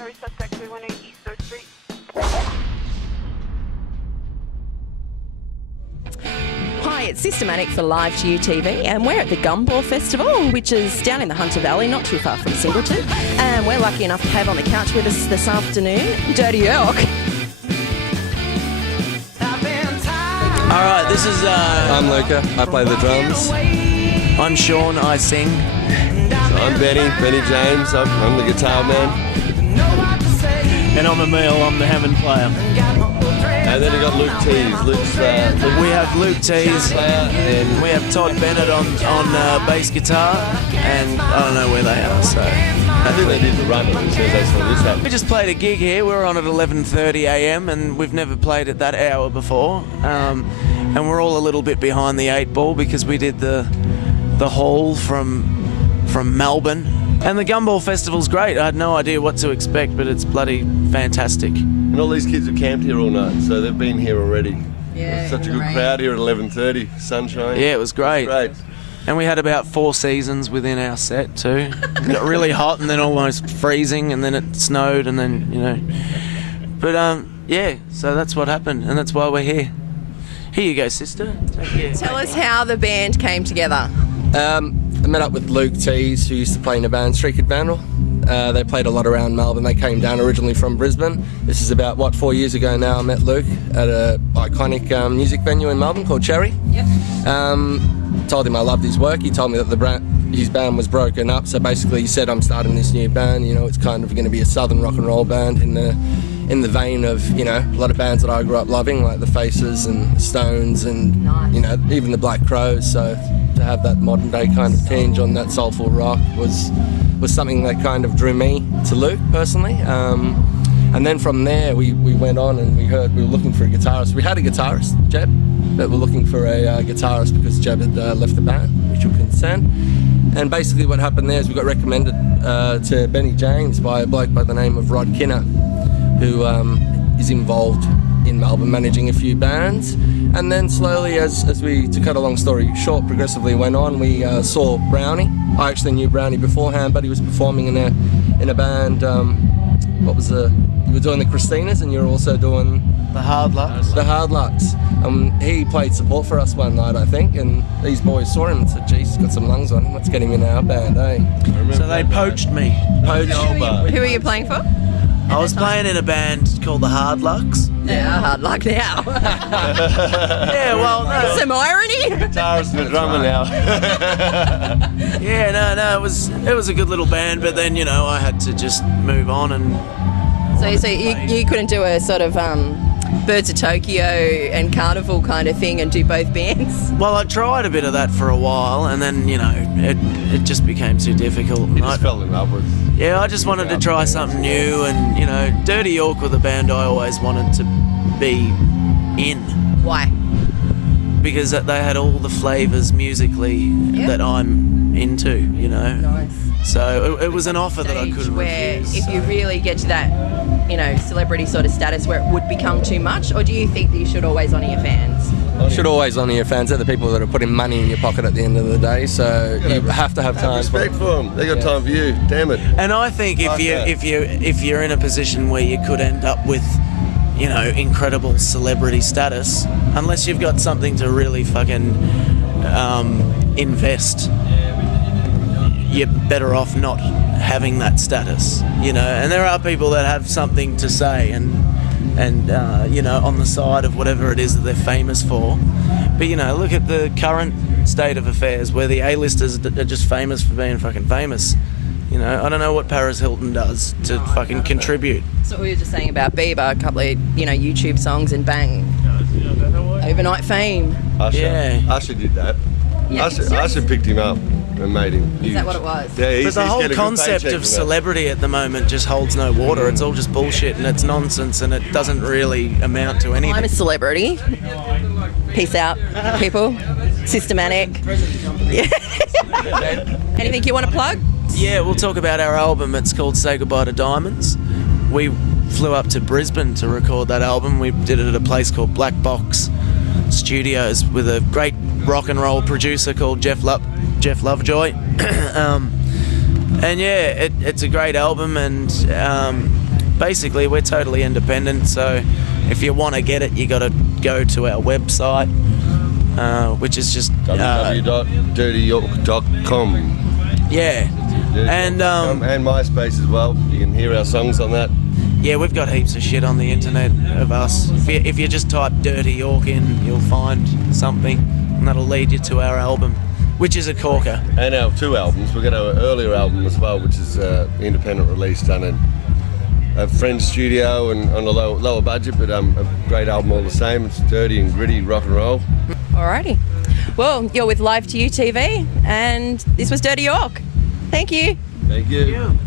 battery suspect 318 East 3rd Street. Hi, it's Systematic for Live2uTV, and we're at the Gumball Festival, which is down in the Hunter Valley, not too far from Singleton. And we're lucky enough to have on the couch with us this afternoon, Dirty York. All right, this is... I'm Luca, I play the drums. I'm Sean, I sing. I'm Benny James, I'm the guitar man. And I'm Emil, I'm the Hammond player. And then we got Luke Tees. We have Luke Tees, and we have Todd Bennett on bass guitar, and I don't know where they are, so... I think they did the run as soon as they saw this happen. We just played a gig here. We're on at 11:30 a.m. and we've never played at that hour before. And we're all a little bit behind the 8 ball because we did the haul from Melbourne. And the Gumball Festival's great. I had no idea what to expect, but it's bloody fantastic. And all these kids have camped here all night, so they've been here already. Yeah, Such a good crowd here at 11:30, sunshine. Yeah, it was great. Great. And we had about 4 seasons within our set too. It got really hot and then almost freezing, and then it snowed, and then, you know. But yeah, so that's what happened, and that's why we're here. Here you go, sister. Take care. Tell us how the band came together. I met up with Luke Tees, who used to play in a band, Streaked Vandal. They played a lot around Melbourne. They came down originally from Brisbane. This is about, 4 years ago now. I met Luke at an iconic music venue in Melbourne called Cherry. Yep. Told him I loved his work. He told me that his band was broken up, so basically he said, I'm starting this new band. You know, it's kind of going to be a southern rock and roll band in the vein of, you know, a lot of bands that I grew up loving, like the Faces and the Stones and, Nice. you know, even the Black Crowes. So to have that modern day kind of tinge on that soulful rock was something that kind of drew me to Luke personally. And then from there we went on and we were looking for a guitarist. We had a guitarist, Jeb, but we're looking for a guitarist because Jeb had left the band, mutual consent. And basically what happened there is we got recommended to Benny James by a bloke by the name of Rod Kinner, who is involved in Melbourne managing a few bands. And then slowly, as we, to cut a long story short, progressively went on, we saw Brownie. I actually knew Brownie beforehand, but he was performing in a band. You were doing the Christinas, and you were also doing The Hard Lucks. the Hard Lucks. He played support for us one night, I think, and these boys saw him and said, geez, he's got some lungs on him, let's get him in our band, eh? So they poached me. Who are you playing for? I was playing in a band called the Hard Lucks. Yeah, hard luck now. Yeah, well, no. Some irony. Guitarist and a drummer now. Yeah, no, it was a good little band, but then, you know, I had to just move on and... So you couldn't do a sort of Birds of Tokyo and Carnival kind of thing and do both bands? Well, I tried a bit of that for a while, and then, you know, it just became too difficult. You just fell in love with. Yeah, I just wanted to try something new, and, you know, Dirty York were the band I always wanted to be in. Why? Because they had all the flavours musically that I'm into, you know. Nice. So it was an offer that I couldn't where refuse. if you really get to that, you know, celebrity sort of status where it would become too much, or do you think that you should always honour your fans? You should always honour your fans. They're the people that are putting money in your pocket at the end of the day, so you have to have time. Respect for them. They got time for you. Damn it. And I think if you're in a position where you could end up with, you know, incredible celebrity status, unless you've got something to really fucking invest, you're better off not having that status, you know. And there are people that have something to say and you know, on the side of whatever it is that they're famous for. But, you know, look at the current state of affairs where the A-listers are just famous for being fucking famous. You know, I don't know what Paris Hilton does to fucking contribute. So we were just saying about Bieber, a couple of, you know, YouTube songs and bang, overnight fame. Usher did that. Yeah. Usher picked him up and made him huge. Is that what it was? Yeah, But the whole concept of celebrity at the moment just holds no water. It's all just bullshit and it's nonsense and it doesn't really amount to anything. I'm a celebrity. Peace out, people. Systematic. Yeah. Anything you want to plug? Yeah, we'll talk about our album. It's called Say Goodbye to Diamonds. We flew up to Brisbane to record that album. We did it at a place called Black Box Studios with a great rock and roll producer called Jeff Lovejoy. And yeah, it's a great album, and basically we're totally independent. So if you want to get it, you got to go to our website, which is just www.dirtyyork.com. yeah, and MySpace as well. You can hear our songs on that. yeah, we've got heaps of shit on the internet of us. If you just type Dirty York in, you'll find something, and that'll lead you to our album, which is a corker. And our 2 albums. We've got our earlier album as well, which is independent release done at a friend's studio and on a lower budget, but a great album all the same. It's dirty and gritty rock and roll. Alrighty. Well, you're with Live2uTV, and this was Dirty York. Thank you. Thank you.